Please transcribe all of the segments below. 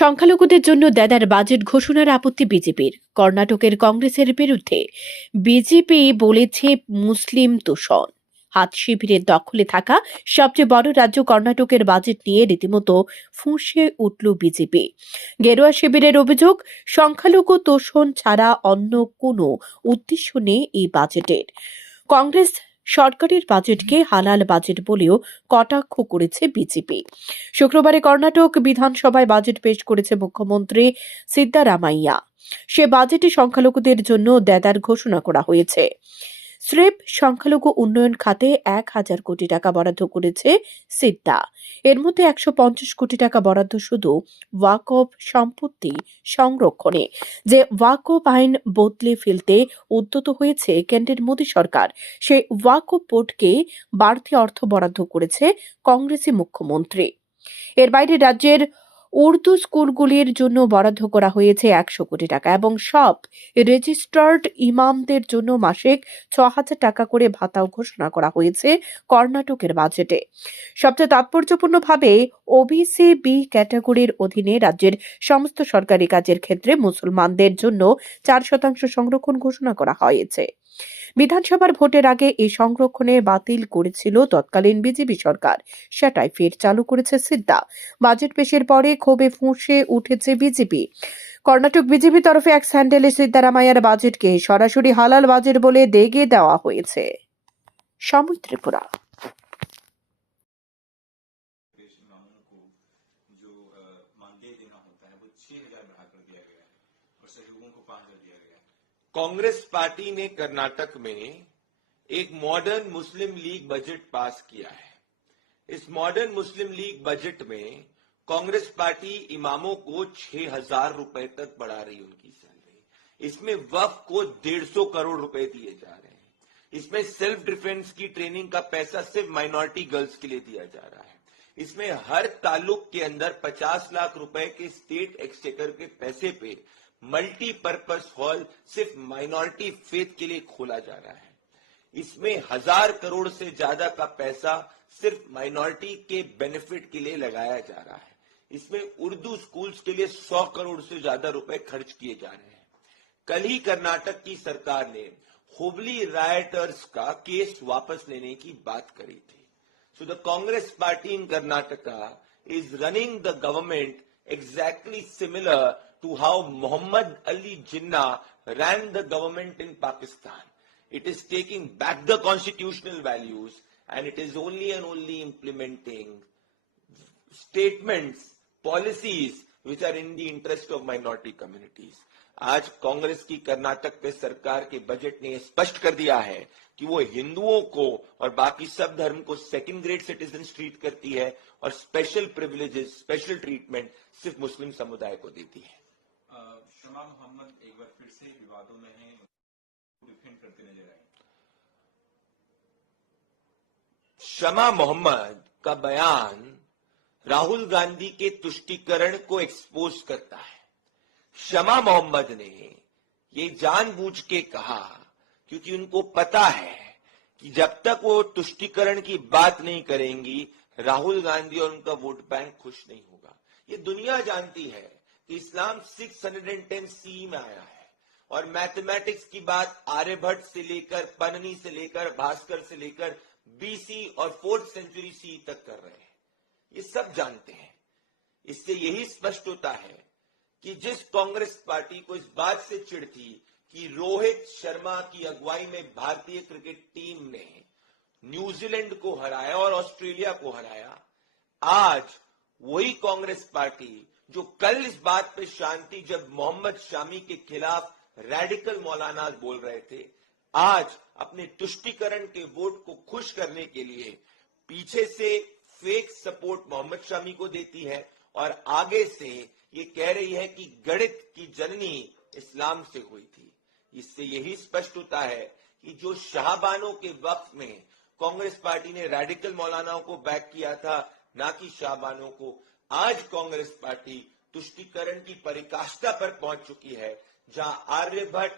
সংখ্যালঘুদের জন্য দেদার বাজেট ঘোষণার আপত্তি বিজেপির। কর্ণাটকের কংগ্রেসের বিরুদ্ধে বিজেপি বলেছে মুসলিম তোষণ হাত শিবিরের দখলে থাকা সবচেয়ে বড় রাজ্য কর্ণাটকের বাজেট নিয়ে রীতিমতো ফুঁসে উঠল বিজেপি। গেরুয়া শিবিরের অভিযোগ, সংখ্যালঘু তোষণ ছাড়া অন্য কোনো উদ্দেশ্য নেই এই বাজেটের। কংগ্রেস সরকারের বাজেটকে হালাল বাজেট বলেও কটাক্ষ করেছে বিজেপি। শুক্রবারে কর্ণাটক বিধানসভায় বাজেট পেশ করেছে মুখ্যমন্ত্রী সিদ্দারামাইয়া সে বাজেটে সংখ্যালঘুদের জন্য দেদার ঘোষণা করা হয়েছে। স্রেপ সংখ্যালঘু উন্নয়ন খাতে এক হাজার কোটি টাকা বরাদ্দ করেছে সিদ্দা এর মধ্যে একশো পঞ্চাশ কোটি টাকা বরাদ্দ শুধু ওয়াকফ সম্পত্তি সংরক্ষণে, যে ওয়াকফ আইন বদলে ফেলতে উদ্যত হয়েছে কেন্দ্রের মোদী সরকার। সেই ওয়াকফ বোর্ডকে বাড়তি অর্থ বরাদ্দ করেছে কংগ্রেসি মুখ্যমন্ত্রী। এর বাইরে রাজ্যের উর্দু স্কুলগুলির জন্য বরাদ্দ করা হয়েছে একশো কোটি টাকা এবং সব রেজিস্টার্ড ইমামদের জন্য মাসিক ছ হাজার টাকা করে ভাতাও ঘোষণা করা হয়েছে কর্ণাটকের বাজেটে। সবচেয়ে তাৎপর্যপূর্ণভাবে ওবিসি বি ক্যাটাগরির অধীনে রাজ্যের সমস্ত সরকারি কাজের ক্ষেত্রে মুসলমানদের জন্য চার শতাংশ সংরক্ষণ ঘোষণা করা হয়েছে। বিধানসভার ভোটের আগে এই সংরক্ষণে বাতিল করেছিল তৎকালীন বিজেপি সরকার সেটাই ফের চালু করেছে সিদ্দা বাজেট পেশের পরে ক্ষোভে ফুঁসে উঠেছে বিজেপি কর্ণাটক বিজেপি তরফে এক স্যান্ডেলে সিদ্দারামাইয়ার বাজেটকে সরাসরি হালাল বাজেট বলে দেগে দেওয়া হয়েছে সময় ত্রিপুরা देश इमामों को जो अ, मानदेय देना होता है वो छह हजार बढ़ाकर दिया गया है और सहयोगों को पांच हजार दिया गया है कांग्रेस पार्टी ने कर्नाटक में एक modern Muslim League budget pass किया है। इस मॉडर्न मुस्लिम लीग बजट में कांग्रेस पार्टी इमामों को छह हज़ार रुपए तक बढ़ा रही उनकी सैलरी इसमें वफ को डेढ़ सौ करोड़ रुपए दिए जा रहे हैं। इसमें सेल्फ डिफेंस की ट्रेनिंग का पैसा सिर्फ़ माइनॉरिटी गर्ल्स के लिए दिया जा रहा है। इसमें हर ताल्लुक के अंदर 50 लाख रुपए के स्टेट एक्सचेकर के पैसे पे मल्टीपर्पज हॉल सिर्फ़ माइनॉरिटी फेथ के लिए खोला जा रहा है। इसमें हज़ार करोड़ से ज़्यादा का पैसा सिर्फ़ माइनॉरिटी के बेनिफिट के लिए लगाया जा रहा है। इसमें उर्दू स्कूल्स के लिए 100 करोड़ से ज़्यादा रुपए खर्च किए जा रहे हैं। कल ही कर्नाटक की सरकार ने हुबली रायटर्स का केस वापस लेने की बात करी थी। So the Congress party in Karnataka is running the government exactly similar to how Muhammad Ali Jinnah ran the government in Pakistan. It is taking back the constitutional values and it is only and only implementing statements, policies which are in the interest of minority communities. आज कांग्रेस की कर्नाटक पे सरकार के budget ने स्पष्ट कर दिया है कि वो हिंदुओं को और बाकी सब धर्म को सेकंड ग्रेड सिटीजन ट्रीट करती है और स्पेशल प्रिविलेजेस स्पेशल ट्रीटमेंट सिर्फ़ मुस्लिम समुदाय को देती है अ, शमा मोहम्मद एक बार फिर से विवादों में है डिफेंड करते नज़र आए। शमा मोहम्मद का बयान राहुल गांधी के तुष्टीकरण को एक्सपोज करता है। शमा मोहम्मद ने ये जानबूझ के कहा, क्योंकि उनको पता है कि जब तक वो तुष्टीकरण की बात नहीं करेंगी, राहुल गांधी और उनका वोट बैंक खुश नहीं होगा। ये दुनिया जानती है इस्लाम 610 सी में आया है। और मैथमेटिक्स की बात आर्यभट्ट से लेकर, पननी से लेकर, भास्कर से लेकर बीसी और फोर्थ सेंचुरी सी तक कर रहे हैं। ये सब जानते हैं। इससे यही स्पष्ट होता है कि जिस कांग्रेस पार्टी को इस बात से चिढ़ थी कि रोहित शर्मा की अगुवाई में भारतीय क्रिकेट टीम ने न्यूजीलैंड को हराया और ऑस्ट्रेलिया को हराया, आज वही कांग्रेस पार्टी जो कल इस बात पे शांति जब मोहम्मद शामी के खिलाफ रेडिकल मौलाना बोल रहे थे, आज अपने तुष्टीकरण के वोट को खुश करने के लिए पीछे से फेक सपोर्ट मोहम्मद शामी को देती है और आगे से ये कह रही है कि गणित की जननी इस्लाम से हुई थी। इससे यही स्पष्ट होता है कि जो शाहबानों के वक्त में कांग्रेस पार्टी ने रेडिकल मौलानाओं को बैक किया था, ना कि शाहबानों को। आज कांग्रेस पार्टी तुष्टीकरण की परिकाष्ठा पर पहुँच चुकी है, जहाँ आर्यभट्ट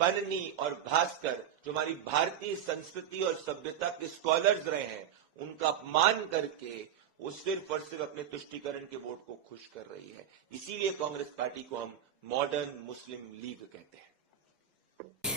पन्नी और भास्कर, जो हमारी भारतीय संस्कृति और सभ्यता के स्कॉलर्स रहे हैं, उनका अपमान करके वो सिर्फ़ और सिर्फ़ अपने तुष्टिकरण के वोट को खुश कर रही है। इसीलिए कांग्रेस पार्टी को हम मॉडर्न मुस्लिम लीग कहते हैं।